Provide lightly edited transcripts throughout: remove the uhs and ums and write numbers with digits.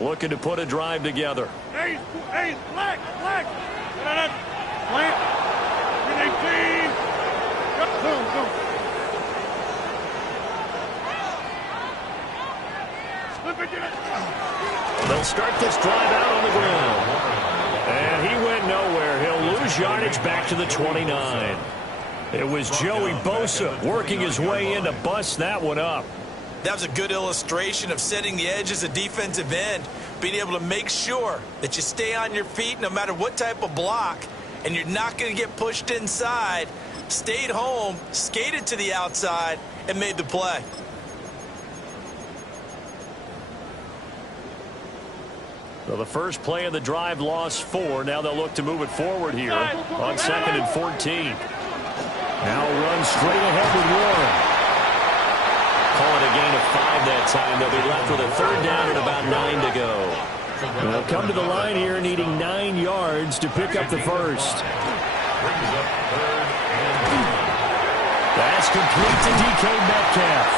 looking to put a drive together. Hey, black. Plant. 18. Boom. They'll start this drive out on the ground. And he went nowhere. He'll lose yardage back to the 29. It was Joey Bosa working his way in to bust that one up. That was a good illustration of setting the edge as a defensive end, being able to make sure that you stay on your feet no matter what type of block, and you're not going to get pushed inside. Stayed home, skated to the outside, and made the play. So the first play of the drive lost 4. Now they'll look to move it forward here on 2nd and 14. Now run straight ahead with Warren. Call it a gain of 5 that time. They'll be left with a 3rd down and about 9 to go. They'll come to the line here needing 9 yards to pick up the first. That's complete to DK Metcalf.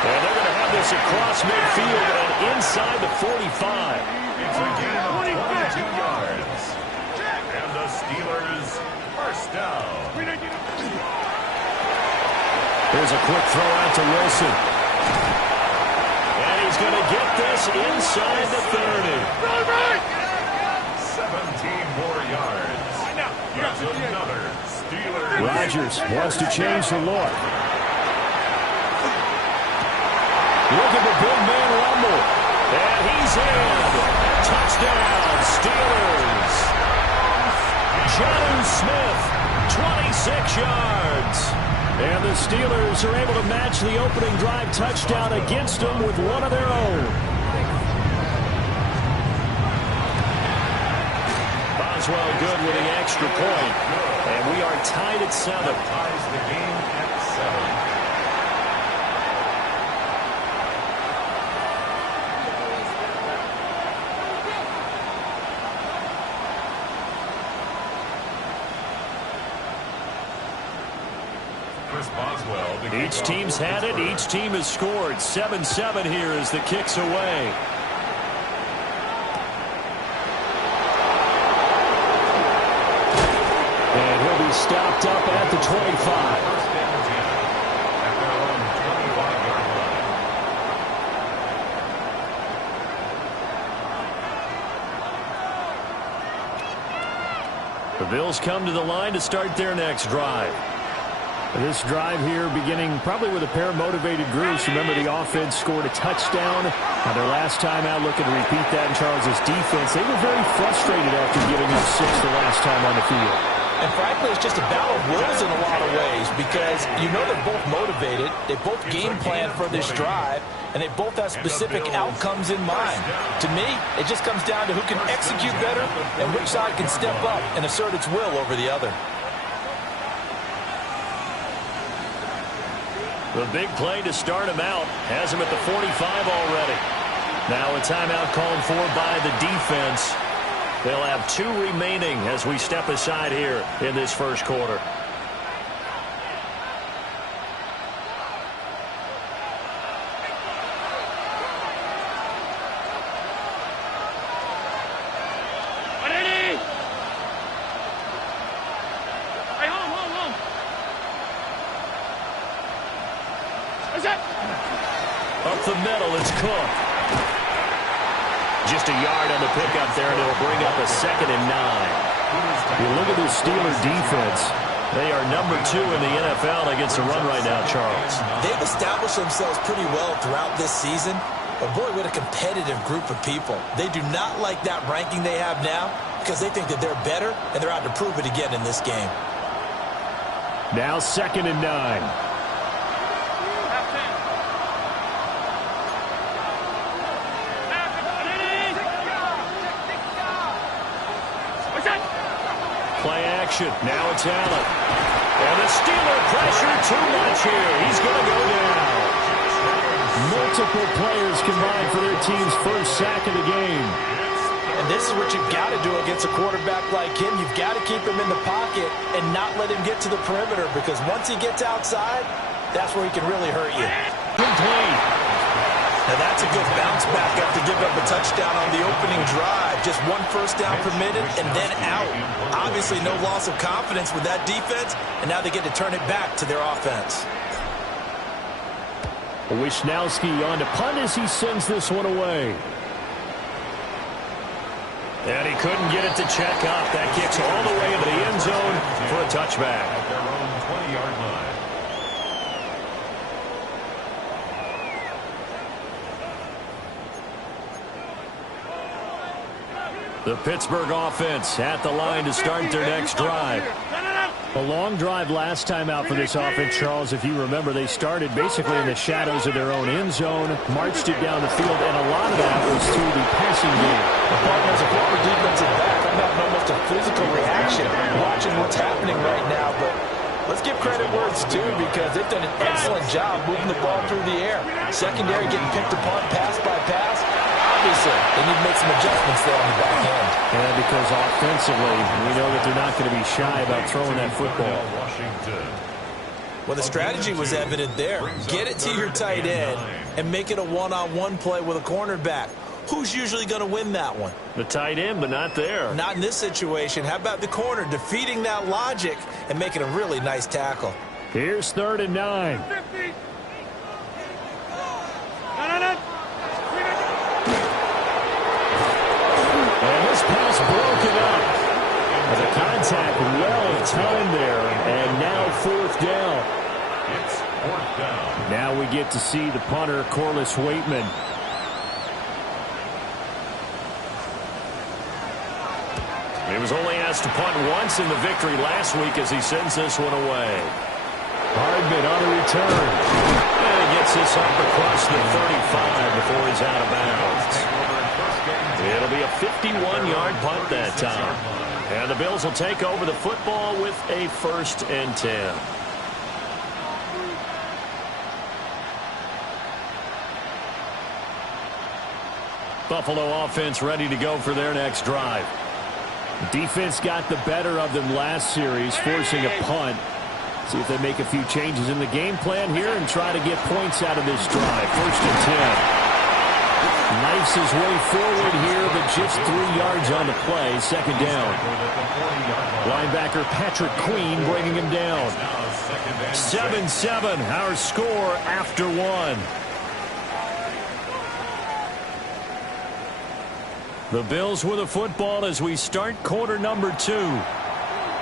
And they're going to have this across midfield and inside the 45. It's a gain of 22 yards. And the Steelers first down. Here's a quick throw out to Wilson. And he's going to get this inside the 30. 17 more yards. That's another Steelers. Rodgers wants to change the look. Look at the big man rumble. And he's in. Touchdown, Steelers. Jonnu Smith, 26 yards. And the Steelers are able to match the opening drive touchdown against them with one of their own. Boswell good with the extra point. And we are tied at 7. Ties the game at 7. Each team's had it. Each team has scored. 7-7 here as the kick's away. And he'll be stopped up at the 25. The Bills come to the line to start their next drive. This drive here beginning probably with a pair of motivated groups. Remember, the offense scored a touchdown. Their last time out, looking to repeat that in Charles' defense. They were very frustrated after giving up 6 the last time on the field. And frankly, it's just a battle of wills in a lot of ways because you know they're both motivated. They both game plan for this drive, and they both have specific outcomes in mind. To me, it just comes down to who can execute better and which side can step up and assert its will over the other. The big play to start him out has him at the 45 already. Now a timeout called for by the defense. They'll have 2 remaining as we step aside here in this first quarter. Up the middle, it's Cook. Just a yard on the pickup there, and it'll bring up a 2nd and 9. You look at this Steelers defense. They are number 2 in the NFL against the run right now, Charles. They've established themselves pretty well throughout this season. But, boy, what a competitive group of people. They do not like that ranking they have now because they think that they're better, and they're out to prove it again in this game. Now 2nd and 9. Play action. Now it's Allen. And the Steeler pressure too much here. He's going to go down. Multiple players combined for their team's first sack of the game. And this is what you've got to do against a quarterback like him. You've got to keep him in the pocket and not let him get to the perimeter because once he gets outside, that's where he can really hurt you. Complete. Now that's a good bounce back after giving up a touchdown on the opening drive. Just one first down permitted and then out. Obviously no loss of confidence with that defense, and now they get to turn it back to their offense. Wisnowski on to punt as he sends this one away. And he couldn't get it to check up. That kicks all the way into the end zone for a touchback. At their own 20-yard line. The Pittsburgh offense at the line to start their next drive. A long drive last time out for this offense, Charles. If you remember, they started basically in the shadows of their own end zone, marched it down the field, and a lot of that was through the passing game. But as a former defensive back, I'm having almost a physical reaction watching what's happening right now. But let's give credit where it's due because they've done an excellent job moving the ball through the air. Secondary getting picked apart pass by pass. Obviously, they need to make some adjustments there on the back end. And because offensively, we know that they're not going to be shy about throwing that football. Well, the strategy was evident there. Get it to your tight end and make it a one-on-one play with a cornerback. Who's usually going to win that one? The tight end, but not there. Not in this situation. How about the corner defeating that logic and making a really nice tackle? Here's 3rd and 9. And this pass broken up. And the contact well timed there. And now 4th down. It's 4th down. Now we get to see the punter, Corliss Waitman. He was only asked to punt once in the victory last week as he sends this one away. Hardman on a return. And he gets this up across the 35 before he's out of bounds. It'll be a 51-yard punt that time. And the Bills will take over the football with a 1st and 10. Buffalo offense ready to go for their next drive. Defense got the better of them last series, forcing a punt. See if they make a few changes in the game plan here and try to get points out of this drive. 1st and 10. Knifes his way forward here, but just 3 yards on the play. 2nd down. Linebacker Patrick Queen bringing him down. 7-7, our score after 1. The Bills with the football as we start quarter number 2.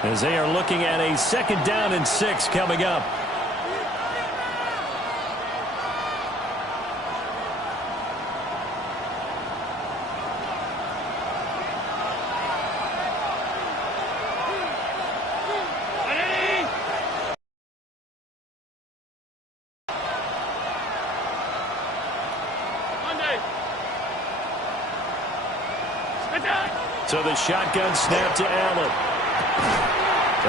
As they are looking at a 2nd down and 6 coming up. So the shotgun snap to Allen.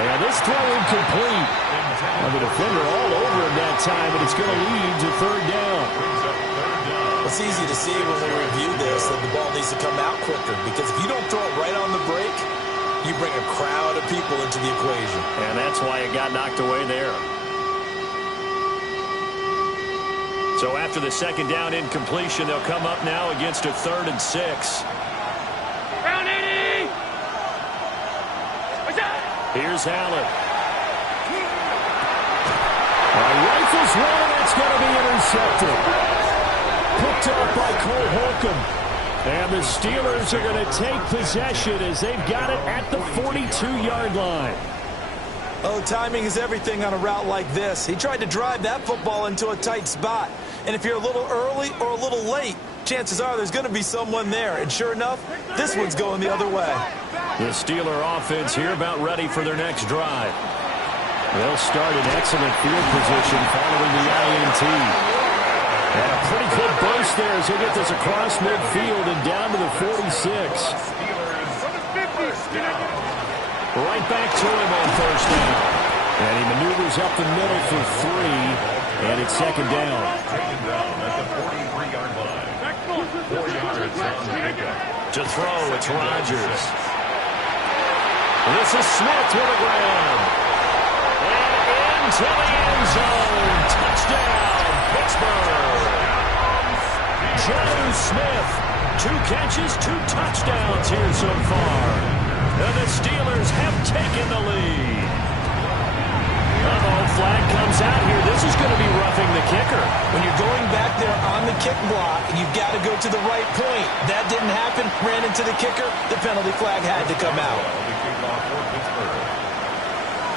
And this throw incomplete. And the defender all over him that time, and it's going to lead to 3rd down. It's easy to see when we review this that the ball needs to come out quicker because if you don't throw it right on the break, you bring a crowd of people into the equation. And that's why it got knocked away there. So after the 2nd down incompletion, they'll come up now against a 3rd and 6. Here's Allen. Rifles one, and it's going to be intercepted. Picked up by Cole Holcomb. And the Steelers are going to take possession as they've got it at the 42-yard line. Oh, timing is everything on a route like this. He tried to drive that football into a tight spot. And if you're a little early or a little late, chances are there's going to be someone there. And sure enough, this one's going the other way. The Steeler offense here about ready for their next drive. They'll start in excellent field position following the INT. And a pretty good burst there as he'll get this across midfield and down to the 46. Right back to him on 1st down. And he maneuvers up the middle for 3. And it's 2nd down. Taken down at the 43-yard line. 4 yards on the pickup. To throw, it's Rodgers. This is Smith with a grab. And into the end zone. Touchdown, Pittsburgh. Jonnu Smith. 2 catches, 2 touchdowns here so far. And the Steelers have taken the lead. Flag comes out here. This is going to be roughing the kicker. When you're going back there on the kick block, you've got to go to the right point. That didn't happen. Ran into the kicker. The penalty flag had to come out.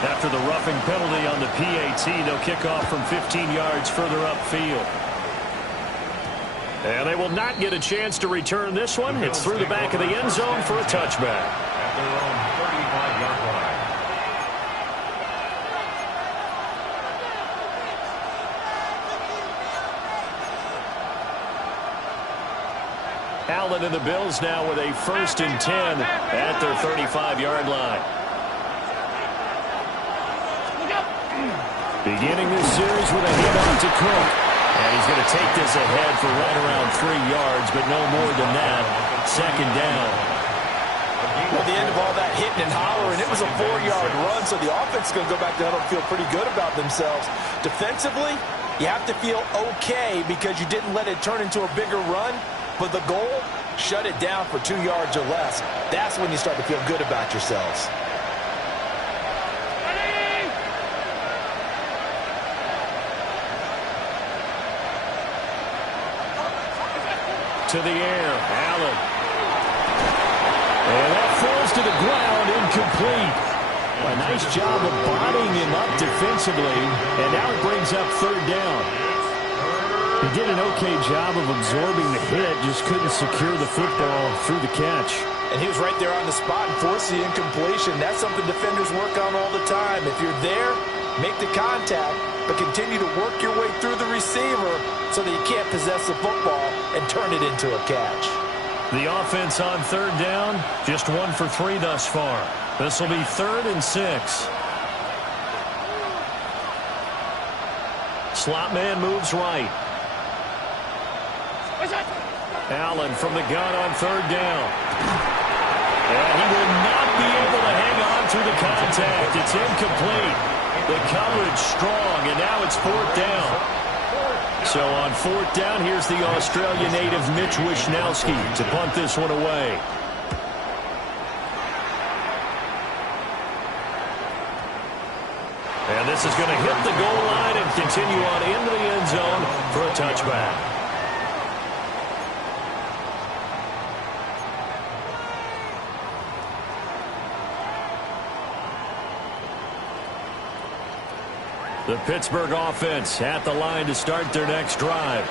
After the roughing penalty on the PAT, they'll kick off from 15 yards further upfield. And they will not get a chance to return this one. It's through the back of the end zone for a touchback. At their own 35-yard line. Allen and the Bills now with a 1st and 10 at their 35-yard line. Beginning this series with a handoff to Cook. And he's going to take this ahead for right around 3 yards, but no more than that. 2nd down. At the end of all that hitting and hollering, it was a 4-yard run, so the offense is going to go back to huddle and feel pretty good about themselves. Defensively, you have to feel okay because you didn't let it turn into a bigger run. But the goal, shut it down for 2 yards or less. That's when you start to feel good about yourselves. To the air, Allen. And that falls to the ground, incomplete. A nice job of bodying him up defensively, and now it brings up 3rd down. He did an okay job of absorbing the hit, just couldn't secure the football through the catch. And he was right there on the spot and forced the incompletion. That's something defenders work on all the time. If you're there, make the contact, but continue to work your way through the receiver so that you can't possess the football and turn it into a catch. The offense on 3rd down, just 1 for 3 thus far. This will be 3rd and 6. Slot man moves right. Allen from the gun on 3rd down. And he will not be able to hang on through the contact. It's incomplete. The coverage strong, and now it's 4th down. So on 4th down, here's the Australia native Mitch Wishnowsky to punt this one away. And this is going to hit the goal line and continue on into the end zone for a touchback. The Pittsburgh offense at the line to start their next drive.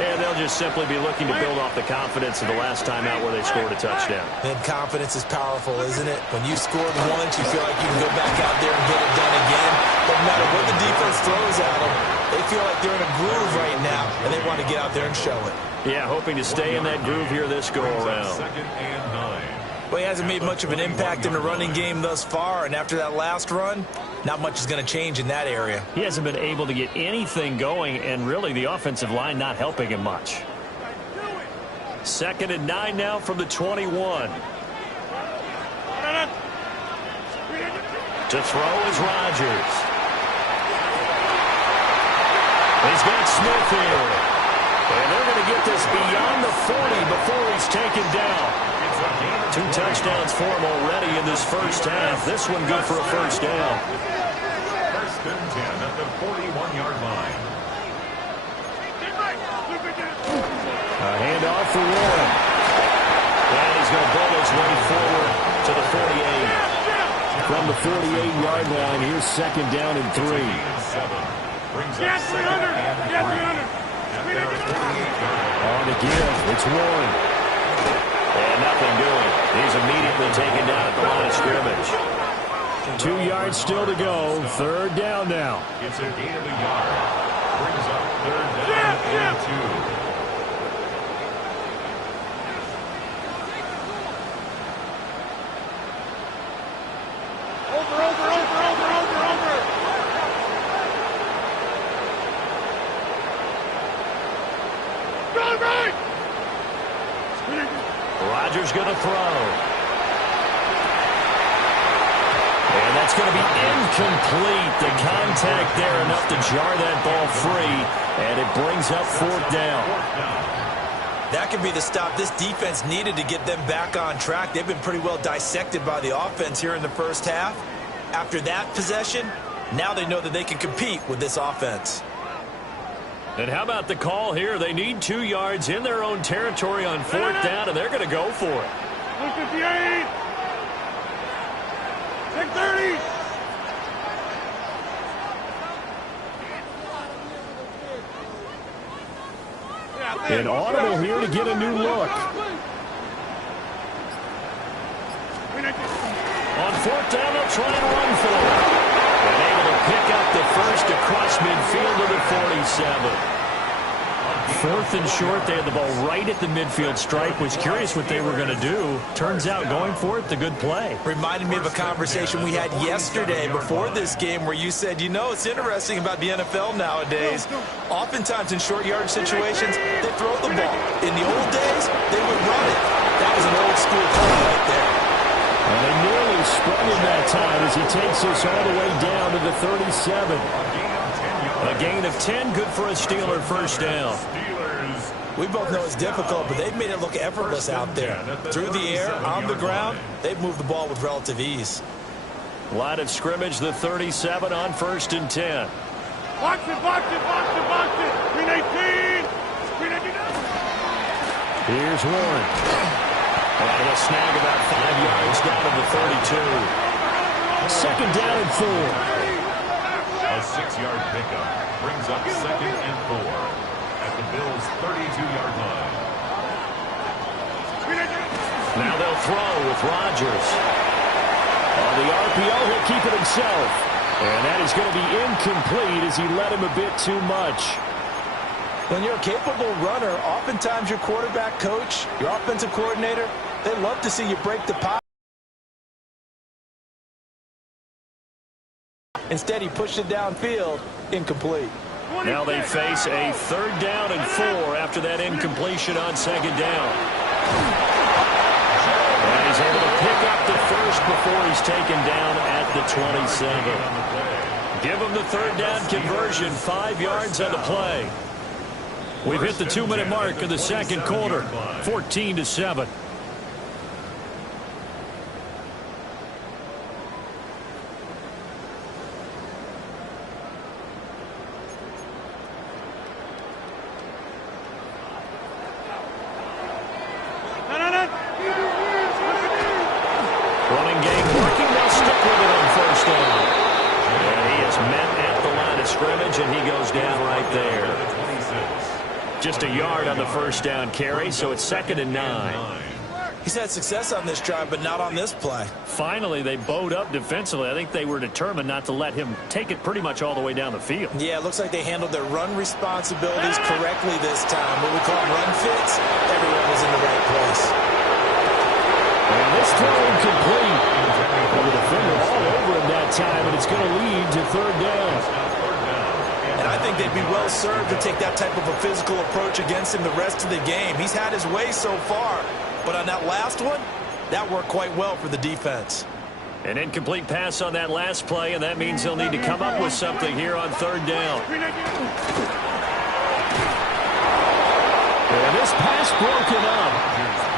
And they'll just simply be looking to build off the confidence of the last time out where they scored a touchdown. And confidence is powerful, isn't it? When you scored once, you feel like you can go back out there and get it done again. No matter what the defense throws at them, they feel like they're in a groove right now, and they want to get out there and show it. Yeah, hoping to stay in that groove here this go-around. 2nd and 9. Well, he hasn't made much of an impact in the running game thus far, and after that last run, not much is going to change in that area. He hasn't been able to get anything going, and really the offensive line not helping him much. 2nd and 9 now from the 21. To throw is Rodgers. He's got Smith here. And they're going to get this beyond the 40 before he's taken down. 2 touchdowns for him already in this first half. This one good for a 1st down. 1st and 10 at the 41-yard line. A handoff for Warren. And he's going to build his way forward to the 48. From the 48-yard line, here's 2nd down and 3. Brings up 2nd and 3. On the give, it's Warren. And nothing doing. He's immediately taken down at the line of scrimmage. 2 yards still to go. 3rd down now. It's a gain of a yard. Brings up 3rd down and 2. Rodgers going to throw. And that's going to be incomplete. The contact there enough to jar that ball free. And it brings up 4th down. That could be the stop this defense needed to get them back on track. They've been pretty well dissected by the offense here in the first half. After that possession, now they know that they can compete with this offense. And how about the call here? They need 2 yards in their own territory on 4th down, and they're going to go for it. 158. 630. An audible here to get a new look. On 4th down, they'll try and run for it. And able to pick up the first across midfield to the 47. 4th and short, they had the ball right at the midfield stripe. Was curious what they were going to do. Turns out going for it, the good play. Reminded me of a conversation we had yesterday before this game where you said, you know, it's interesting about the NFL nowadays. Oftentimes in short yardage situations, they throw the ball. In the old days, they would run it. That was an old school call right there. And they nearly sprung him that time as he takes us all the way down to the 37. A gain of 10, good for a Steeler first down. We both know it's difficult, but they've made it look effortless out there. Through the air, on the ground, they've moved the ball with relative ease. Line of scrimmage, the 37 on 1st and 10. Box it, box it, box it, box it. Green 18. Green 18. Here's Warren. And he'll snag about 5 yards down to the 32. 2nd down and 4. A 6-yard pickup brings up 2nd and 4 at the Bills' 32-yard line. Now they'll throw with Rodgers. On the RPO, he'll keep it himself. And that is going to be incomplete as he led him a bit too much. When you're a capable runner, oftentimes your quarterback coach, your offensive coordinator, they love to see you break the pocket. Instead, he pushed it downfield, incomplete. Now they face a 3rd down and 4 after that incompletion on 2nd down. And he's able to pick up the first before he's taken down at the 27. Give him the 3rd down conversion, 5 yards on the play. We've hit the 2-minute mark of the 2nd quarter, 14-7. Running game working. They'll stick with it on 1st down. And he is met at the line of scrimmage, and he goes down right there. Just a yard on the 1st down carry, so it's 2nd and 9. He's had success on this drive, but not on this play. Finally, they bowed up defensively. I think they were determined not to let him take it pretty much all the way down the field. Yeah, it looks like they handled their run responsibilities correctly this time. What we call run fits, everyone was in the right place. And this throw incomplete. And the defender all over him that time, and it's going to lead to 3rd down. And I think they'd be well served to take that type of a physical approach against him the rest of the game. He's had his way so far, but on that last one, that worked quite well for the defense. An incomplete pass on that last play, and that means they'll need to come up with something here on 3rd down. And this pass broken up.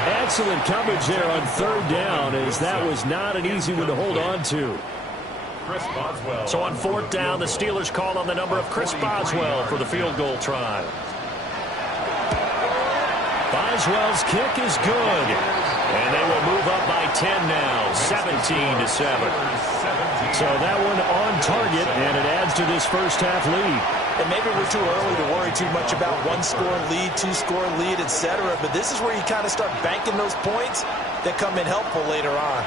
Excellent coverage there on 3rd down, as that was not an easy one to hold on to. So on 4th down, the Steelers call on the number of Chris Boswell for the field goal try. Boswell's kick is good. And they will move up by 10 now, 17-7. So that one on target, and it adds to this first half lead. And maybe we're too early to worry too much about 1-score lead, 2-score lead, etc. But this is where you kind of start banking those points that come in helpful later on.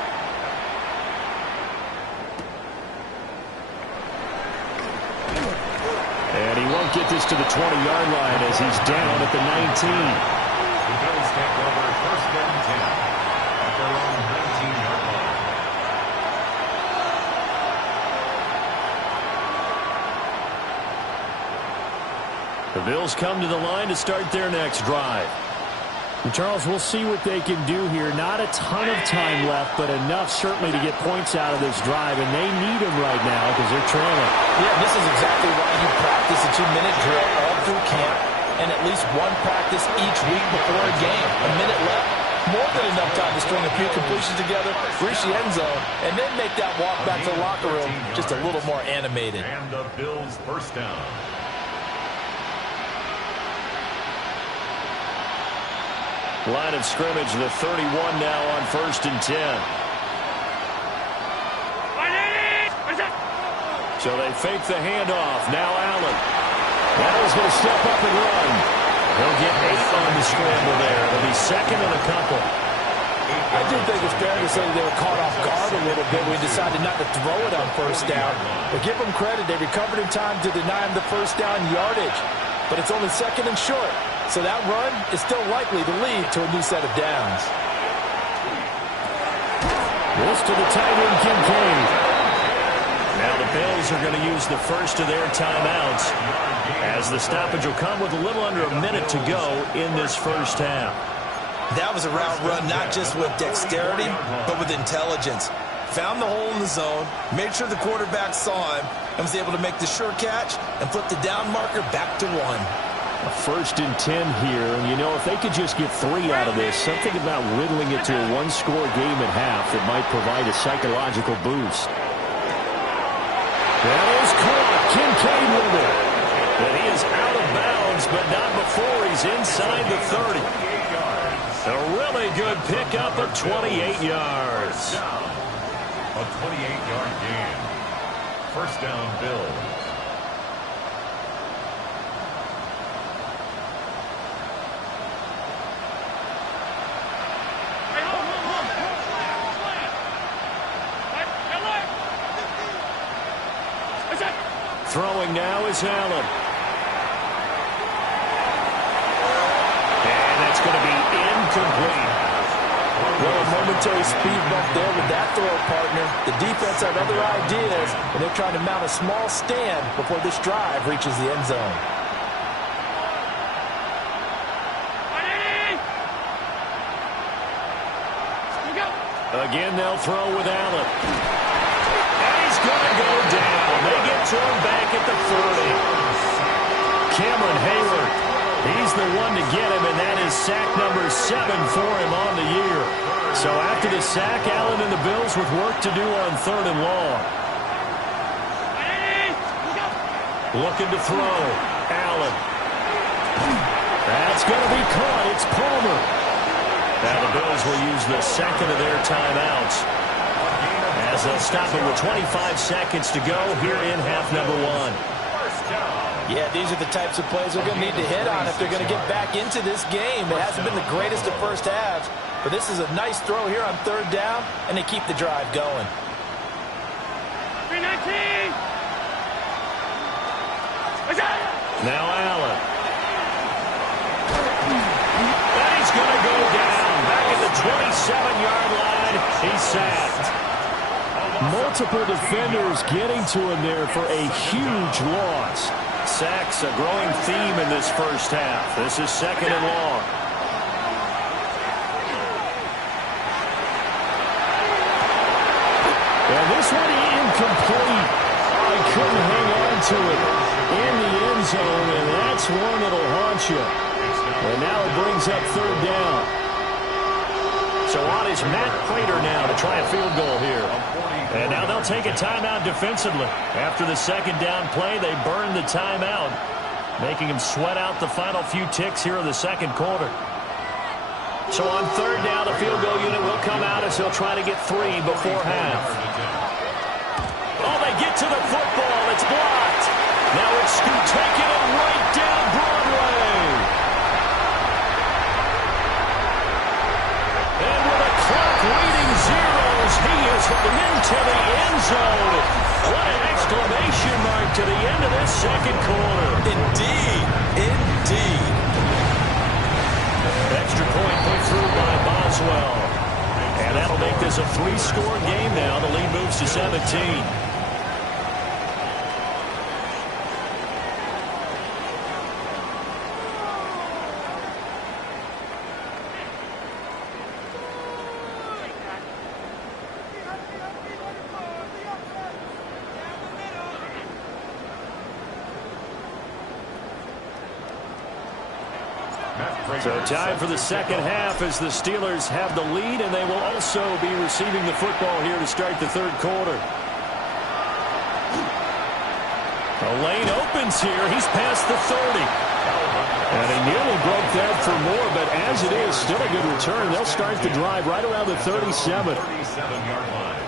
And he won't get this to the 20-yard line as he's down at the 19. The Bills take over 1st and 10 at their own 19-yard line. The Bills come to the line to start their next drive. And Charles, we'll see what they can do here. Not a ton of time left, but enough certainly to get points out of this drive, and they need them right now because they're trailing. Yeah, this is exactly why you practice a 2-minute drill all through camp. and at least one practice each week before a game. A minute left, more than enough time to string a few completions together, reach the end zone, and then make that walk back to the locker room just a little more animated. And the Bills first down. Line of scrimmage, the 31 now on 1st and 10. So they fake the handoff. Now Allen. Allen's going to step up and run. He'll get 8 on the scramble there. It'll be second and a couple. I do think it's fair to say they were caught off guard a little bit. We decided not to throw it on first down. But give them credit. They recovered in time to deny him the first down yardage. But it's only second and short. So that run is still likely to lead to a new set of downs. This to the tight end, Kincaid. Now the Bills are going to use the first of their timeouts as the stoppage will come with a little under a minute to go in this first half. That was a route run not just with dexterity, but with intelligence. Found the hole in the zone, made sure the quarterback saw him, and was able to make the sure catch and flip the down marker back to 1. A 1st and 10 here, and you know, if they could just get 3 out of this, something about whittling it to a one-score game at half that might provide a psychological boost. That is caught. Kincaid with it. But he is out of bounds, but not before he's inside the 30. A really good pickup of 28 yards. A 28-yard gain. First down, Bills. Throwing now is Allen. And that's going to be incomplete. Well, a momentary speed bump there with that throw, partner. The defense had other ideas, and they're trying to mount a small stand before this drive reaches the end zone. Again, they'll throw with Allen. And he's going to go down. They get to him back at the 40. Cameron Hayward, he's the one to get him, and that is sack number 7 for him on the year. So after the sack, Allen and the Bills with work to do on 3rd and long. Looking to throw. Allen. That's going to be caught. It's Palmer. Now the Bills will use the second of their timeouts as they'll stop it with 25 seconds to go here in half number 1. Yeah, these are the types of plays they're going to need to hit on if they're going to get back into this game. It hasn't been the greatest of first halves, but this is a nice throw here on 3rd down, and they keep the drive going. 319. Now Allen. And he's going to go down. Back at the 27-yard line. He's sacked. Multiple defenders getting to him there for a huge loss. Sacks a growing theme in this first half. This is 2nd and long. And this one incomplete. He couldn't hang on to it in the end zone, and that's one that'll haunt you. And now it brings up 3rd down. So on is Matt Prater now to try a field goal here. And now they'll take a timeout defensively. After the 2nd down play, they burn the timeout, making him sweat out the final few ticks here in the 2nd quarter. So on 3rd down, the field goal unit will come out as he'll try to get 3 before half. Oh, they get to the football. It's blocked. Now it's Scoot taking it right down Broadway. And with a clock reading zeros, he is into the end zone. What an exclamation mark to the end of this 2nd quarter. Indeed. Indeed. Extra point put through by Boswell. And that'll make this a 3-score game now. The lead moves to 17. So time for the second half as the Steelers have the lead, and they will also be receiving the football here to start the third quarter. The lane opens here. He's past the 30. And he nearly broke that for more, but as it is, still a good return. They'll start the drive right around the 37. 37-yard line.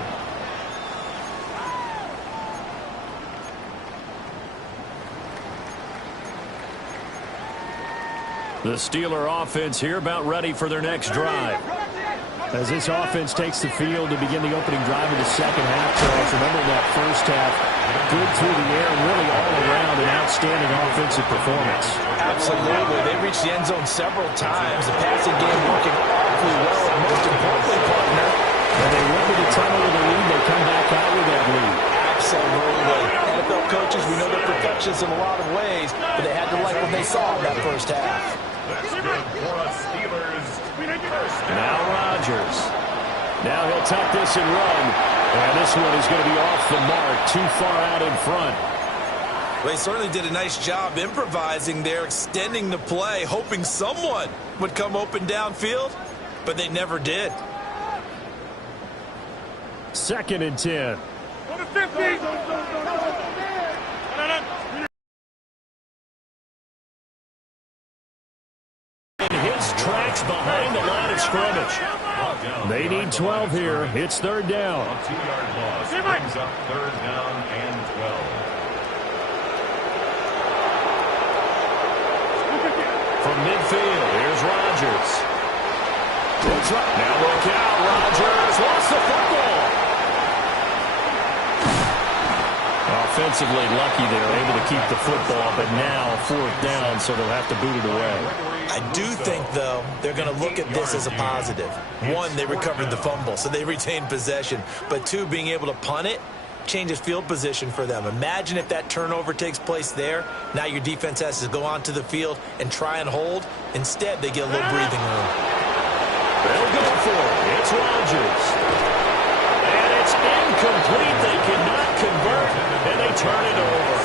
The Steeler offense here about ready for their next drive. As this offense takes the field to begin the opening drive of the second half, Charles, remember that first half, good through the air and really all around an outstanding offensive performance. Absolutely. They reached the end zone several times. The passing game working awfully well, and most importantly, partner, when they went to the tunnel with a lead, they come back out with that lead. Absolutely. NFL coaches, we know they're perfectionists in a lot of ways, but they had to like what they saw in that first half. That's good for us Steelers. Now Rodgers. Now he'll tuck this and run. And this one is going to be off the mark, too far out in front. Well, they certainly did a nice job improvising there, extending the play, hoping someone would come open downfield, but they never did. 2nd and 10. On the 50. Tracks behind the line of scrimmage. They need 12 here. It's 3rd down. A 2-yard loss brings up 3rd down and 12. From midfield, here's Rodgers. Now look out, Rodgers lost the football. Offensively lucky they're able to keep the football, but now 4th down, so they'll have to boot it away. I do think, though, they're going to look at this as a positive. One, they recovered the fumble, so they retained possession. But two, being able to punt it changes field position for them. Imagine if that turnover takes place there. Now your defense has to go onto the field and try and hold. Instead, they get a little breathing room. They'll go for it. It's Rodgers. And it's incomplete. They cannot convert, and they turn it over.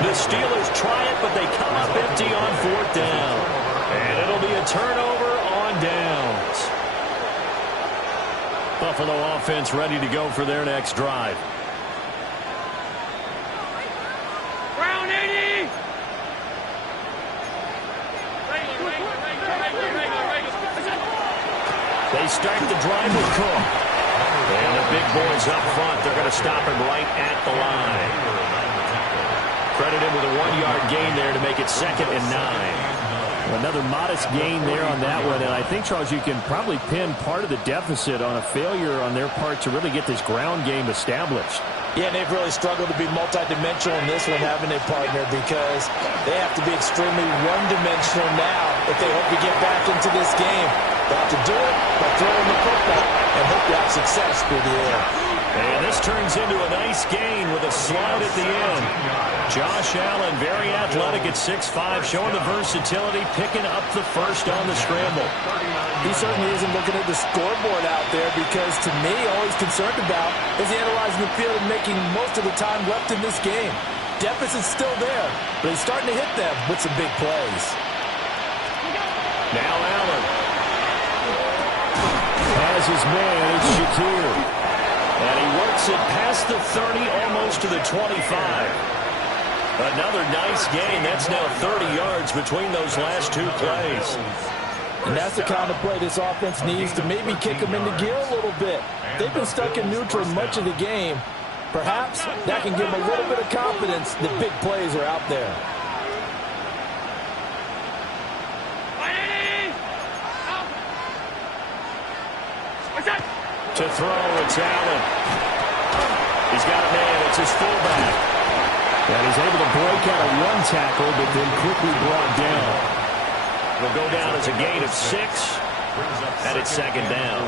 The Steelers try it, but they come up empty on 4th down. And it'll be a turnover on downs. Buffalo offense ready to go for their next drive. Brown 80. They start the drive with Cook. And the big boys up front, they're going to stop him right at the line. Credit him with a 1-yard gain there to make it 2nd and 9. Another modest gain there on that one, and I think, Charles, you can probably pin part of the deficit on a failure on their part to really get this ground game established. Yeah, and they've really struggled to be multidimensional in this one, haven't they, partner, because they have to be extremely one-dimensional now if they hope to get back into this game. They have to do it by throwing the football and hope to have success through the air. And this turns into a nice gain with a slide at the end. Josh Allen, very athletic at 6'5", showing the versatility, picking up the first on the scramble. He certainly isn't looking at the scoreboard out there because, to me, all he's concerned about is analyzing the field and making most of the time left in this game. Deficit's still there, but he's starting to hit them with some big plays. Now Allen has his man. It's Shakir. And he works it past the 30, almost to the 25. Another nice gain. That's now 30 yards between those last 2 plays. And that's the kind of play this offense needs to maybe kick them into gear a little bit. They've been stuck in neutral much of the game. Perhaps that can give them a little bit of confidence that big plays are out there. To throw, it's Allen. He's got a man. It's his fullback. And he's able to break out of 1 tackle, but then quickly brought down. Will go down as a gain of 6, and it's 2nd down.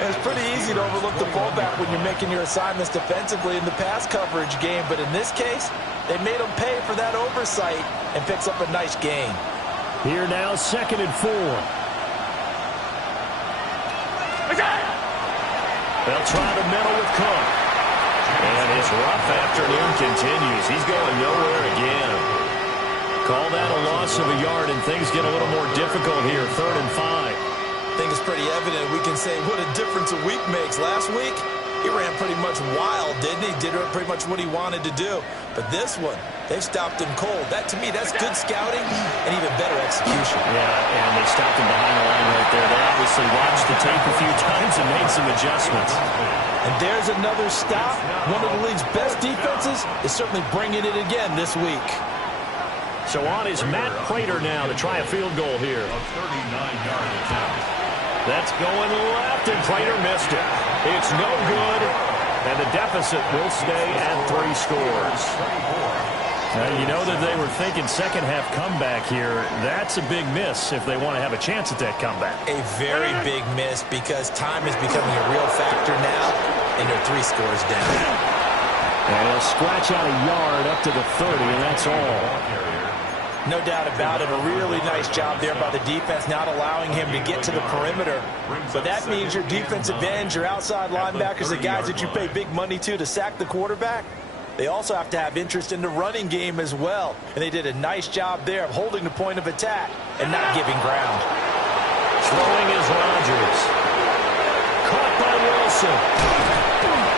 It's pretty easy to overlook the fullback when you're making your assignments defensively in the pass coverage game, but in this case, they made him pay for that oversight and picks up a nice gain. Here now, 2nd and 4. They'll try the middle with Cook. And his rough afternoon continues. He's going nowhere again. Call that a loss of a yard, and things get a little more difficult here. 3rd and 5. I think it's pretty evident. We can say what a difference a week makes. Last week, he ran pretty much wild, didn't he? Did pretty much what he wanted to do. But this one, they've stopped him cold. That, to me, that's good scouting and even better execution. Yeah, and they stopped him behind the line right there. They obviously watched the tape a few times and made some adjustments. And there's another stop. One of the league's best defenses is certainly bringing it again this week. So on is Matt Prater now to try a field goal here. A 39-yard attempt. That's going left, and Prater missed it. It's no good, and the deficit will stay at 3 scores. Now, you know that they were thinking second-half comeback here. That's a big miss if they want to have a chance at that comeback. A very big miss because time is becoming a real factor now, and they're 3 scores down. And he'll scratch out a yard up to the 30, and that's all. No doubt about it. A really nice job there by the defense, not allowing him to get to the perimeter. But that means your defensive ends, your outside linebackers, the guys that you pay big money to sack the quarterback, they also have to have interest in the running game as well. And they did a nice job there of holding the point of attack and not giving ground. Throwing is Rodgers. Caught by Wilson.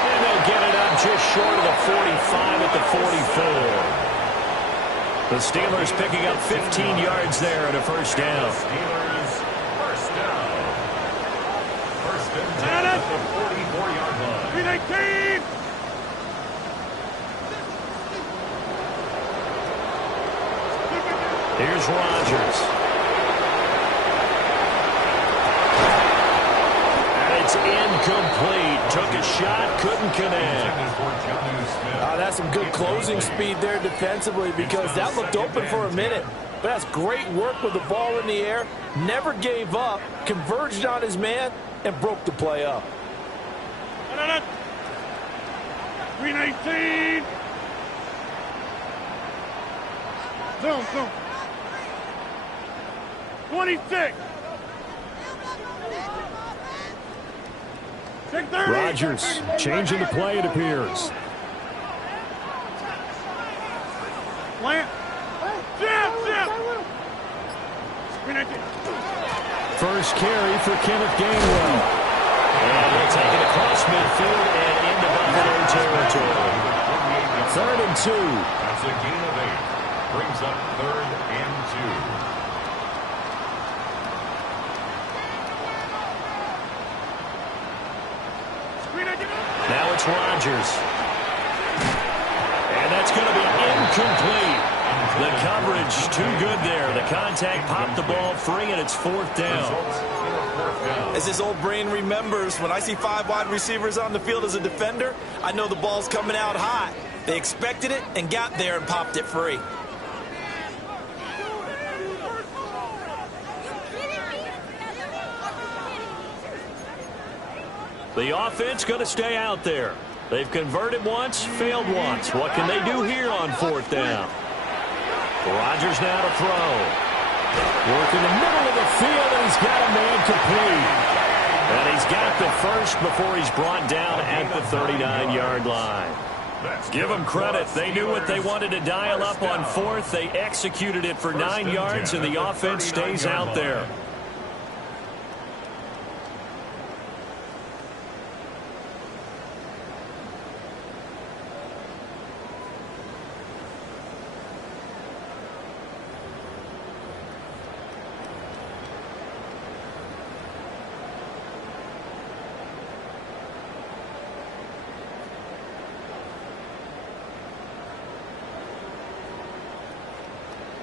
And they'll get it up just short of the 45 at the 44. The Steelers picking up 15 yards there at a first down. Steelers first down. First and 10 at the 44-yard line. 319. Here's Rodgers. And it's incomplete. Took a shot, couldn't connect. That's some good closing speed there defensively because that looked open for a minute. But that's great work with the ball in the air. Never gave up, converged on his man, and broke the play up. 319. Zoom. 26. 630. Rodgers changing the play, it appears. Plant. Jab. 319. First carry for Kenneth Gainwell. And they'll take it across midfield and into Buffalo territory. 3rd and 2. That's a gain of 8. Brings up 3rd and 2. Now it's Rodgers. And that's going to be incomplete. The coverage too good there. The contact popped the ball free, and it's 4th down. As his old brain remembers, when I see 5 wide receivers on the field as a defender, I know the ball's coming out hot. They expected it and got there and popped it free. The offense going to stay out there. They've converted once, failed once. What can they do here on 4th down? Rodgers now to throw. Work in the middle of the field, and he's got a man complete. And he's got the first before he's brought down at the 39-yard line. Give them credit. They knew what they wanted to dial up on 4th. They executed it for 9 yards, and the offense stays out there.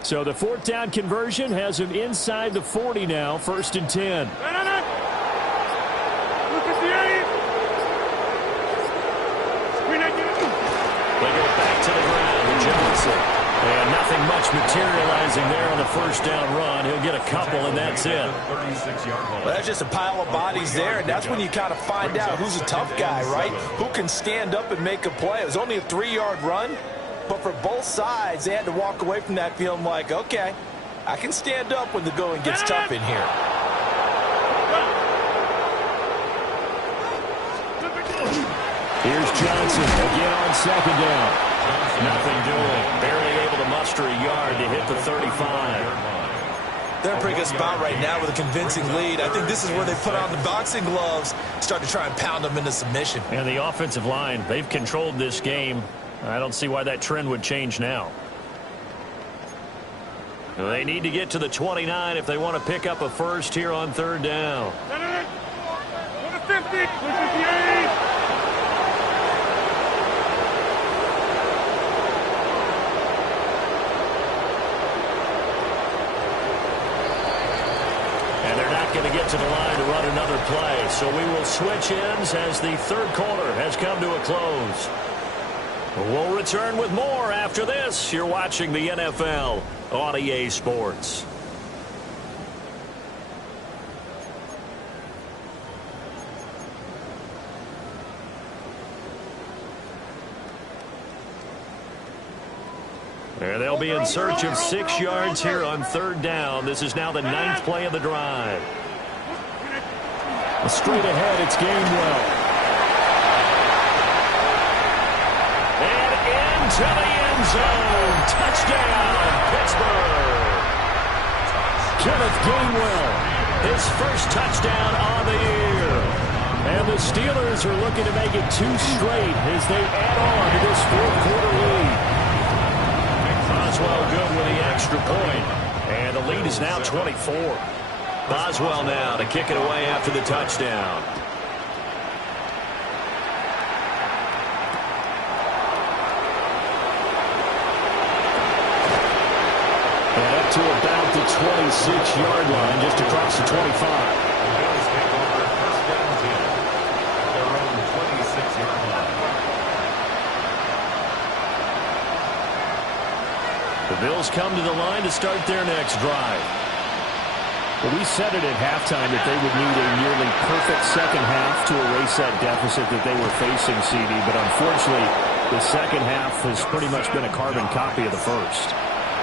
So the 4th down conversion has him inside the 40 now, 1st and 10. Look at the 8. They go back to the ground with Johnson. And nothing much materializing there on the 1st down run. He'll get a couple, and that's it. Well, that's just a pile of bodies there, and that's when you kind of find out who's a tough guy, right? Who can stand up and make a play. It was only a 3-yard run. But for both sides, they had to walk away from that feeling like, okay, I can stand up when the going gets tough in here. Here's Johnson again on 2nd down. Nothing doing. Barely able to muster a yard to hit the 35. They're in a pretty good spot right now with a convincing lead. I think this is where they put on the boxing gloves, start to try and pound them into submission. And the offensive line, they've controlled this game. I don't see why that trend would change now. They need to get to the 29 if they want to pick up a first here on third down. 50, 58. Going to get to the line to run another play. So we will switch ends as the third quarter has come to a close. We'll return with more after this. You're watching the NFL on EA Sports. And they'll be in search of 6 yards here on third down. This is now the 9th play of the drive. Straight ahead, it's Gainwell. And into the end zone. Touchdown, Pittsburgh. Kenneth Gainwell, his first touchdown on the year. And the Steelers are looking to make it 2 straight as they add on to this fourth quarter lead. Boswell good with the extra point. And the lead is now 24. Boswell now to kick it away after the touchdown. And up to about the 26-yard line, just across the 25. The Bills take over first down 10 at their own 26-yard line. The Bills come to the line to start their next drive. Well, we said it at halftime that they would need a nearly perfect second half to erase that deficit that they were facing, CD. But unfortunately, the second half has pretty much been a carbon copy of the first.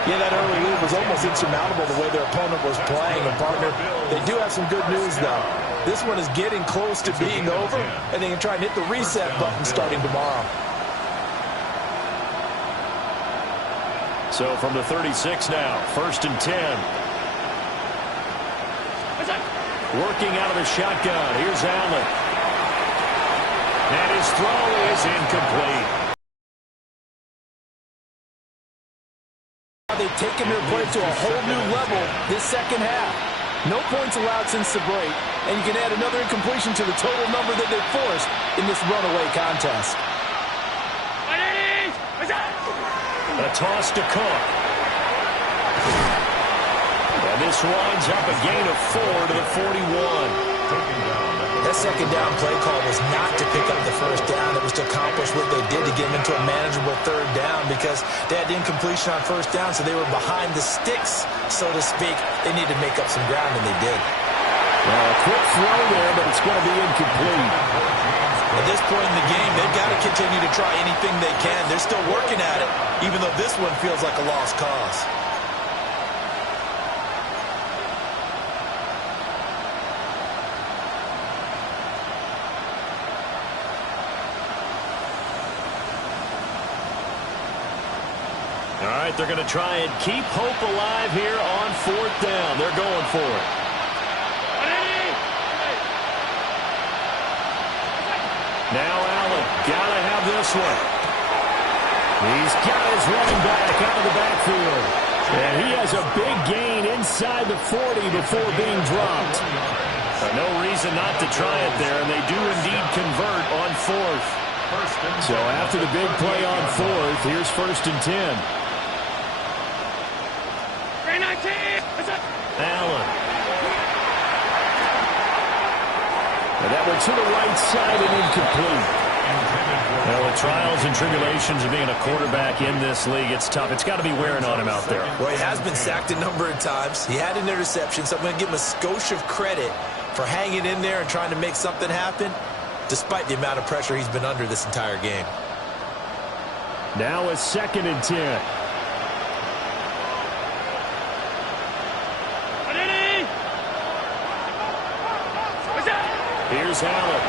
Yeah, that early lead was almost insurmountable the way their opponent was playing. And, partner, they do have some good news, though. This one is getting close to being over, and they can try and hit the reset button starting tomorrow. So from the 36 now, 1st and 10. Working out of the shotgun. Here's Allen. And his throw is incomplete. They've taken their play to a whole new level this second half. No points allowed since the break, and you can add another incompletion to the total number that they've forced in this runaway contest. A toss to Cook. And this winds up a gain of 4 to the 41. That second down play call was not to pick up the first down. It was to accomplish what they did to get them into a manageable third down because they had incompletion on first down, so they were behind the sticks, so to speak. They needed to make up some ground, and they did. Well, a quick throw there, but it's going to be incomplete. At this point in the game, they've got to continue to try anything they can. They're still working at it, even though this one feels like a lost cause. All right, they're going to try and keep hope alive here on 4th down. They're going for it. Now Allen, gotta have this one. He's got his running back out of the backfield. And he has a big gain inside the 40 before being dropped. No reason not to try it there, and they do indeed convert on 4th. So after the big play on 4th, here's 1st and 10. Allen. And that one to the right side and incomplete. Well, with trials and tribulations of being a quarterback in this league, it's tough. It's got to be wearing on him out there. Well, he has been sacked a number of times. He had an interception, so I'm going to give him a skosh of credit for hanging in there and trying to make something happen, despite the amount of pressure he's been under this entire game. Now a 2nd and 10. Here's Allen.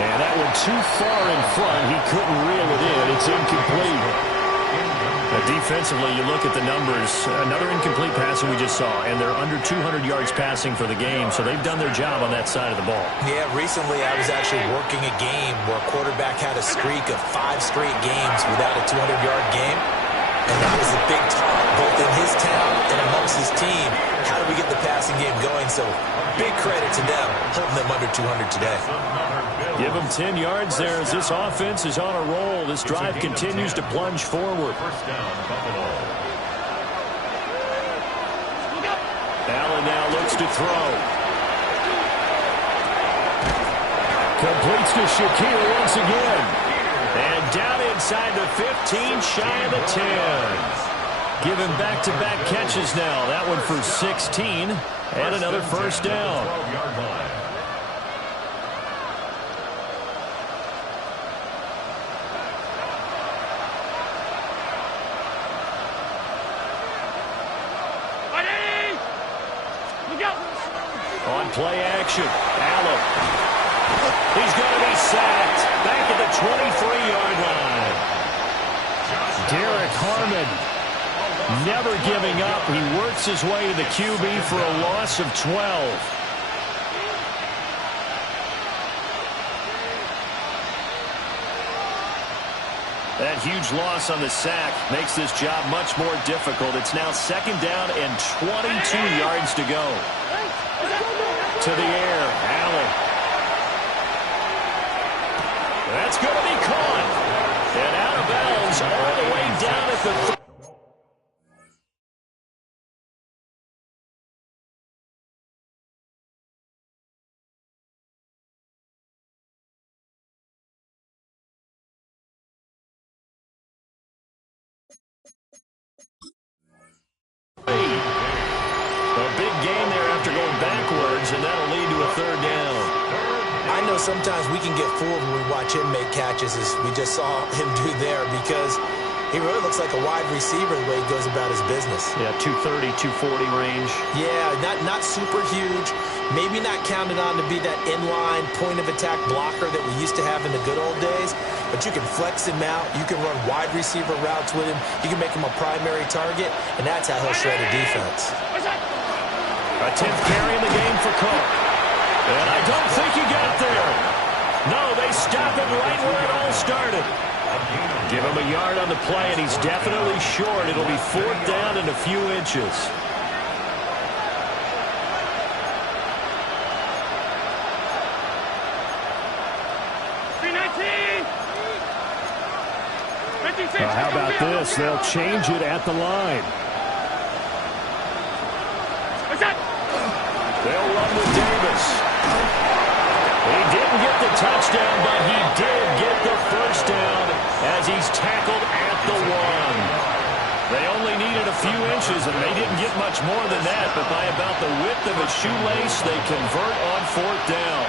And that one too far in front. He couldn't reel it in. It's incomplete. Defensively, you look at the numbers. Another incomplete pass that we just saw, and they're under 200 yards passing for the game, so they've done their job on that side of the ball. Yeah, recently I was actually working a game where a quarterback had a streak of 5 straight games without a 200-yard game, and that was a big talk, both in his town and amongst his team. How do we get the passing game going? So big credit to them, holding them under 200 today. Give them 10 yards there as this offense is on a roll. This drive continues to plunge forward. First down, Buffalo. Allen now looks to throw. Completes to Shakir once again. And down inside the 15, shy of the 10. Give him back-to-back catches now. That one for 16 and another first down. 12-yard line. On play action, Allen. He's going to be sacked. Back at the 23-yard line. Derek Harmon never giving up. He works his way to the QB for a loss of 12. That huge loss on the sack makes this job much more difficult. It's now second down and 22 yards to go. To the air, Allen. That's going to be caught. And out of bounds all the way down at the... A big gain there after going backwards, and that'll lead to a third down. I know sometimes we can get fooled when we watch him make catches, as we just saw him do there, because he really looks like a wide receiver the way he goes about his business. Yeah, 230, 240 range. Yeah, not super huge. Maybe not counted on to be that inline point-of-attack blocker that we used to have in the good old days, but you can flex him out. You can run wide receiver routes with him. You can make him a primary target, and that's how he'll shred a defense. A 10th carry in the game for Cook. And I don't think he got there. No, they stop him right where it all started. Give him a yard on the play, and he's definitely short. It'll be fourth down and a few inches. How about this? They'll change it at the line. They'll run with Davis. He didn't get the touchdown, but he did get the first down as he's tackled at the 1. They only needed a few inches, and they didn't get much more than that, but by about the width of a shoelace, they convert on fourth down.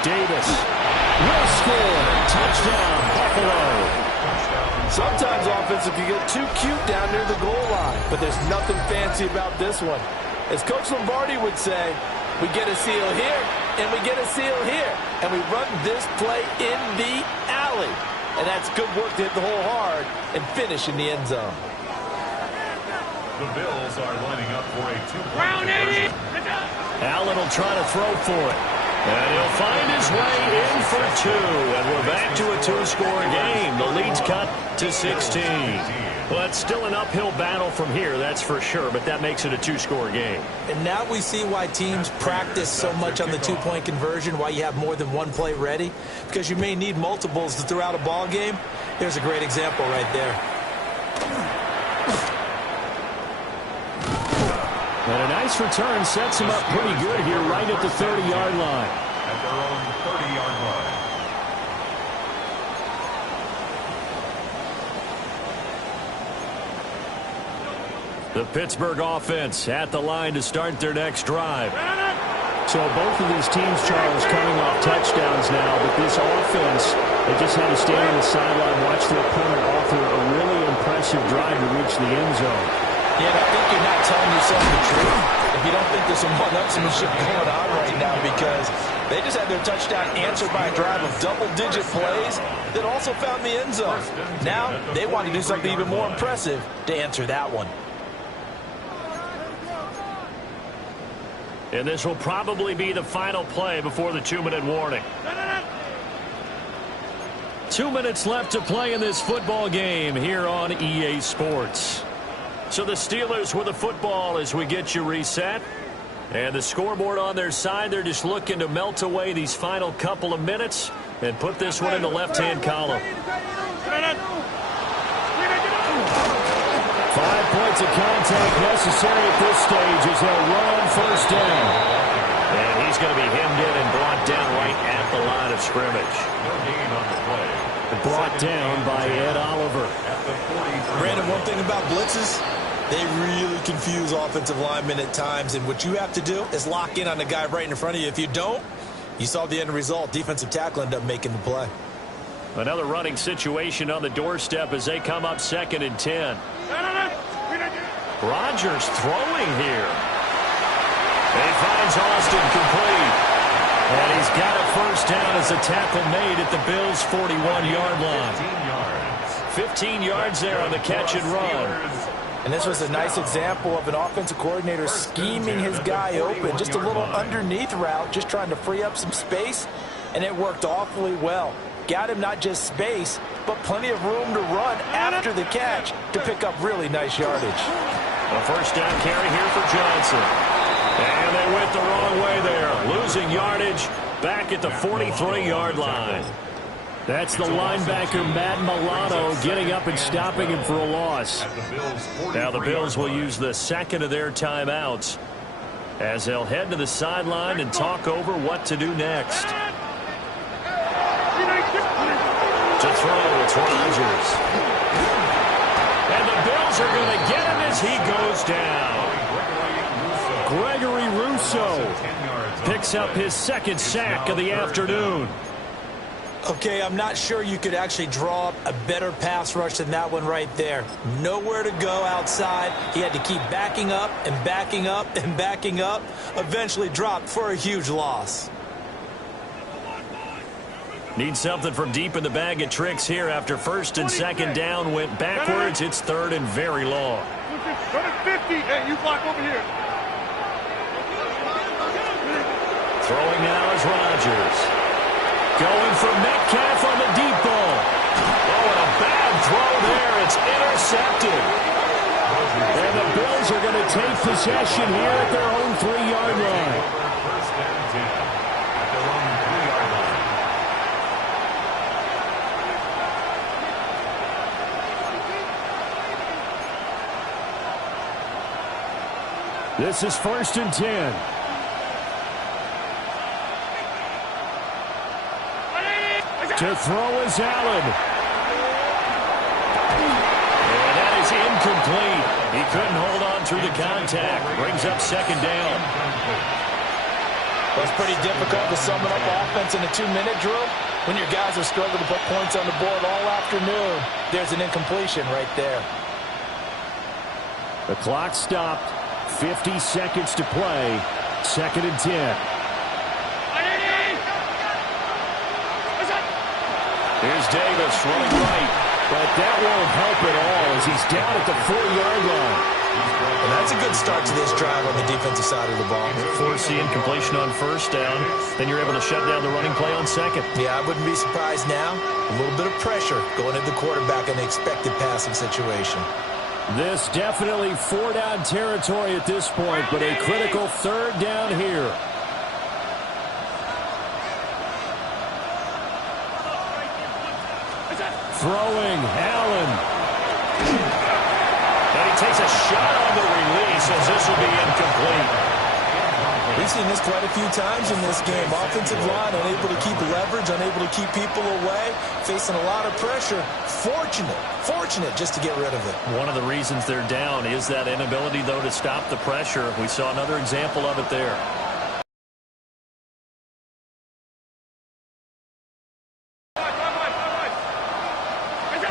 Davis will score. Touchdown, Buffalo. Sometimes offensive can get too cute down near the goal line, but there's nothing fancy about this one. As Coach Lombardi would say, we get a seal here, and we get a seal here, and we run this play in the alley. And that's good work to hit the hole hard and finish in the end zone. The Bills are lining up for a 2-point conversion. Allen will try to throw for it. And he'll find his way in for 2. And we're back to a 2-score game. The lead's cut to 16. Well, it's still an uphill battle from here, that's for sure, but that makes it a 2-score game. And now we see why teams practice so much on the 2-point conversion, why you have more than one play ready, because you may need multiples to throw out a ball game. There's a great example right there. And a nice return sets him up pretty good here right at the 30-yard line. At their own 30-yard line. The Pittsburgh offense at the line to start their next drive. So both of these teams, Charles, coming off touchdowns now, but this offense, they just had to stand on the sideline, watch their opponent author a really impressive drive to reach the end zone. Yeah, I think you're not telling yourself the truth if you don't think there's some one-upsmanship going on right now, because they just had their touchdown answered by a drive of double-digit plays that also found the end zone. Now they want to do something even more impressive to answer that one. And this will probably be the final play before the 2-minute warning. 2 minutes left to play in this football game here on EA Sports. So the Steelers with the football as we get you reset. And the scoreboard on their side, they're just looking to melt away these final couple of minutes and put this one in the left-hand column. 5 points of contact necessary at this stage as they'll run first down. And he's going to be hemmed in and brought down right at the line of scrimmage. No gain on the play. Brought down by Ed Oliver. At the 43. Brandon, one thing about blitzes, they really confuse offensive linemen at times, and what you have to do is lock in on the guy right in front of you. If you don't, you saw the end result. Defensive tackle ended up making the play. Another running situation on the doorstep as they come up 2nd and 10. Rodgers throwing here. And he finds Austin complete. And he's got a first down as a tackle made at the Bills' 41-yard line. 15 yards there on the catch and run. And this was a nice example of an offensive coordinator scheming his guy open. Just a little underneath route, just trying to free up some space, and it worked awfully well. Got him not just space, but plenty of room to run after the catch to pick up really nice yardage. A first down carry here for Johnson. And they went the wrong way there. Losing yardage back at the 43-yard line. That's the linebacker, Matt Milano, getting up and stopping him for a loss. Now the Bills will use the second of their timeouts as they'll head to the sideline and talk over what to do next. To throw, it's Rodgers. And the Bills are going to get him as he goes down. Gregory Rousseau picks up his second sack of the afternoon. Okay, I'm not sure you could actually draw up a better pass rush than that one right there. Nowhere to go outside. He had to keep backing up and backing up and backing up. Eventually dropped for a huge loss. Need something from deep in the bag of tricks here after first and second down went backwards. It's third and very long. Go to 50. Hey, you block over here. Throwing now is Rodgers. Going for Metcalf on the deep ball. Oh, and a bad throw there. It's intercepted. And the Bills are going to take possession here at their own 3-yard line. First and 10 at their own 3-yard line. This is 1st and 10. To throw is Allen. And that is incomplete. He couldn't hold on through the contact. Brings up second down. Well, it's pretty difficult to sum it up offense in a 2-minute drill when your guys have struggled to put points on the board all afternoon. There's an incompletion right there. The clock stopped. 50 seconds to play. 2nd and 10. Here's Davis running right. But that won't help at all as he's down at the 4-yard line. And that's a good start to this drive on the defensive side of the ball. Force the incompletion on first down. Then you're able to shut down the running play on second. Yeah, I wouldn't be surprised now. A little bit of pressure going at the quarterback in the expected passing situation. This definitely 4-down territory at this point, but a critical 3rd down here. Throwing, Allen. And he takes a shot on the release as this will be incomplete. We've seen this quite a few times in this game. Offensive line unable to keep leverage, unable to keep people away, facing a lot of pressure. Fortunate just to get rid of it. One of the reasons they're down is that inability, though, to stop the pressure. We saw another example of it there.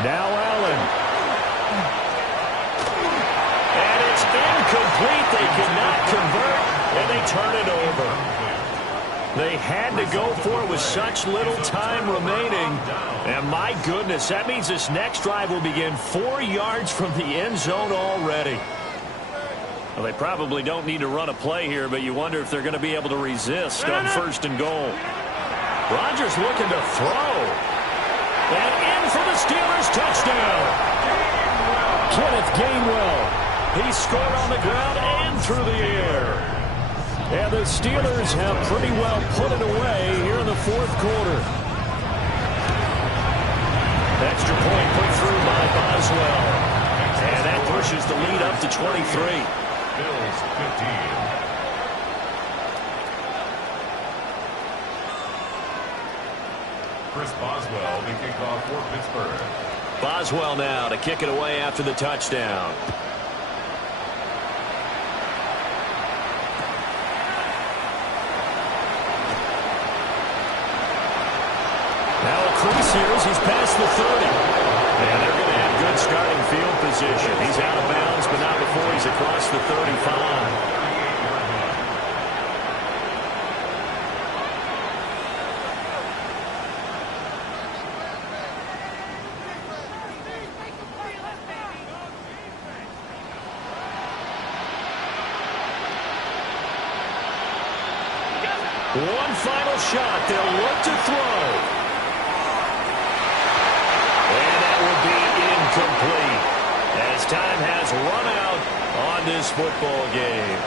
Now Allen. And it's incomplete. They cannot convert, and they turn it over. They had to go for it with such little time remaining. And my goodness, that means this next drive will begin 4 yards from the end zone already. Well, they probably don't need to run a play here, but you wonder if they're going to be able to resist on 1st and goal. Rodgers looking to throw. And in for the Steelers touchdown. Kenneth Gainwell. He scored on the ground and through the air. And the Steelers have pretty well put it away here in the 4th quarter. Extra point put through by Boswell. And that pushes the lead up to 23. Bills 15. Chris Boswell, the kickoff for Pittsburgh. Boswell now to kick it away after the touchdown. Now a crease here as he's past the 30. And they're going to have good starting field position. He's out of bounds, but not before he's across the 35. One final shot. They'll look to throw. And that will be incomplete as time has run out on this football game.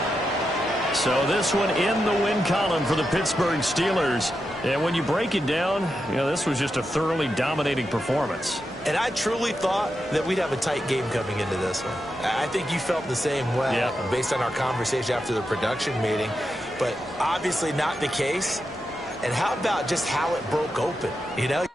So this one in the win column for the Pittsburgh Steelers. And when you break it down, you know, this was just a thoroughly dominating performance. And I truly thought that we'd have a tight game coming into this one. I think you felt the same way based on our conversation after the production meeting. But obviously not the case. And how about just how it broke open, you know?